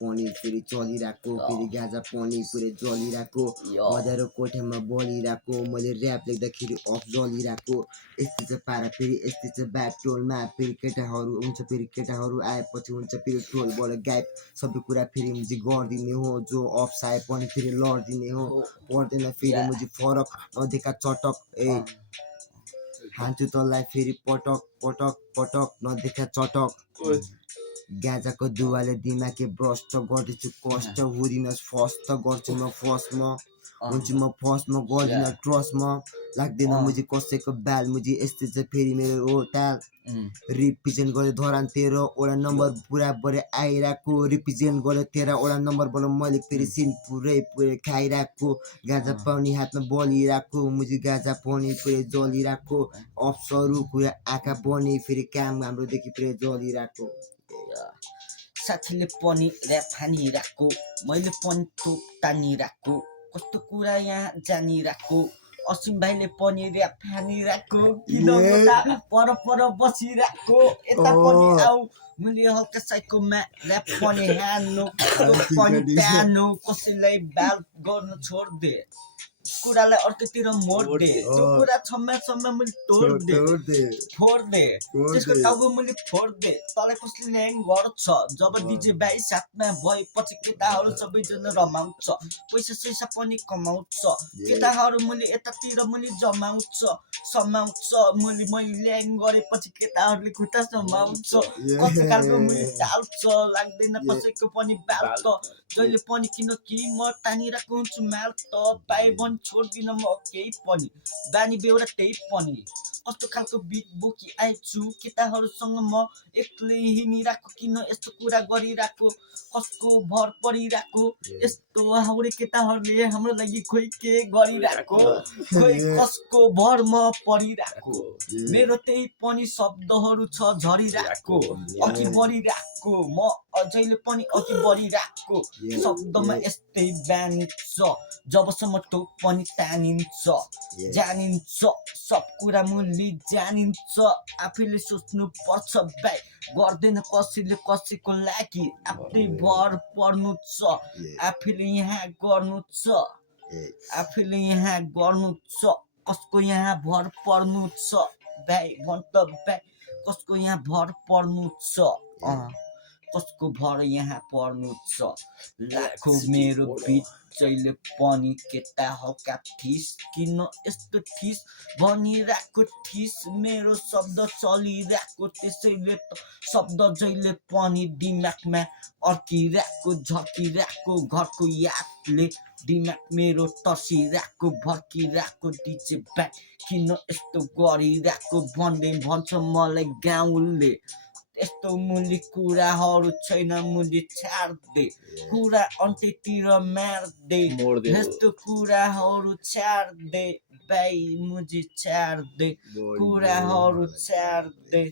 पनि फेरि चलिरहेको फेरि गाजा पनि पुरै जलिरहेको बजारो कोठामा बलिरहेको मैले ऱ्याप लेख्दाखेरि अफ जलिरहेको यस्तो चाहिँ पारा फेरि यस्तो चाहिँ ब्याक टोलमा फेरि केटाहरू हुन्छ फेरि केटाहरू आएपछि हुन्छ फेरि टोलबाट गायब सबै कुरा फेरि मुझे गरिदिने हो जो अफ आए पनि फेरि लडिदिने हो पर्दैन फेरि मुझे फरक नदेखा चटक ए हान्छु तँलाई फेरि पटक पटक पटक नदेखा चटक गाजाको दुवाले दिमागे भ्रष्ट गर्दैछु कष्ट हुँदिनस् फर्स्ट त गर्छु म फर्स्टमा हुन्छु म फर्स्टमा गर्दिन ट्रस्टमा लाग्दैन मुझे कसैको ब्याल मुझे यस्तै चाहिँ फेरि मेरो हो ट्याल रिप्रेजेन्ट गर्यो धरान 13 नम्बर पुरा बढे आइरहेको रिप्रेजेन्ट गर्यो 13 नम्बरबाट मैले फेरि सिन पुरै खाइरहेको गाजा पाउने हातमा बलिरहेको मुझे गाजा पनि पुरै जलिरहेको अफसरहरू कुरा आँखा पनि फेरि काम हाम्रोदेखि पुरै जलिरहेको साथीले पनि ऱ्याप हानिरहेको मैले पनि थोक तानिरहेको कस्तो कुरा यहाँ जानिरहेको असिम भाइले पनि ऱ्याप हानिरहेको किन पर पर बसिरहेको यता पनि आऊ मैले हल्का साइकोमा ऱ्याप पनि हान्नु पनि तान्नु कसैलाई ब्याल गर्न छोड्दे कुरालाई अर्कोतिर मोड्दे त्यो कुरा छम्मा मैले तोड्दे फोड्दे त्यसको टाउको मैले फोड्दे तँलाई कसले ल्याङ गर्छ जब डिजे बाई साथमा भएपछि केटाहरू सबैजना रमाउँछ पैसा सैसा पनि कमाउँछ केटाहरू मैले यतातिर मैले जमाउँछ समाउँछ मैले ल्याङ गरेपछि केटाहरूले खुट्टा समाउँछ कस्तो खालको मैले टाल्छ लाग्दैन कसैको पनि ब्याल त जहिले पनि किनकि म तानिरहेको हुन्छु म्याल त बाई भन् छोड्दिन म केही पनि बानी बेहोरा त्यही पनि कस्तो खालको बिट बोकी आएछु केटाहरूसँग म एक्लै हिँडिरहेको किन यस्तो कुरा गरिरहेको कसको भर परिरहेको यस्तो हाउडे केटाहरूले हाम्रो लागि खोइ के गरिरहेको खोइ कसको भर म परिरहेको मेरो त्यही पनि शब्दहरू छ झरिरहेको अघि बढिरहेको म अझैले पनि अघि बढिरहेको शब्दमा यस्तै बानी छ जबसम्म टोक पनि तानिन्छ जानिन्छ सब कुरा मुली जानिन्छ आफैले सोच्नु पर्छ बाई गर्दैन कसैले कसैको लागि आफै भर पर्नु छ आफैले यहाँ गर्नु छ आफैले यहाँ गर्नु छ कसको यहाँ भर पर्नु छ बाई भन् त बाई कसको यहाँ भर पर्नु छ कसको भर यहाँ पर्नु छ लाखौँ मेरो बिच जहिले पनि केटा हल्का ठिस किन यस्तो ठिस भनिरहेको ठिस मेरो शब्द चलिरहेको त्यसैले त शब्द जहिले पनि दिमागमा अर्किरहेको झर्किरहेको घरको यादले दिमाग मेरो तर्सिरहेको भर्किरहेको डिजे ब्याक किन यस्तो गरिरहेको भन्दै भन्छ मलाई गाउँले यस्तो मुली कुराहरू छैन मुली छाड्दे कुरा अन्त्यतिर मार्दे यस्तो कुराहरू छाड्दे बाई मुझे छाड्दे कुराहरू छाड्दे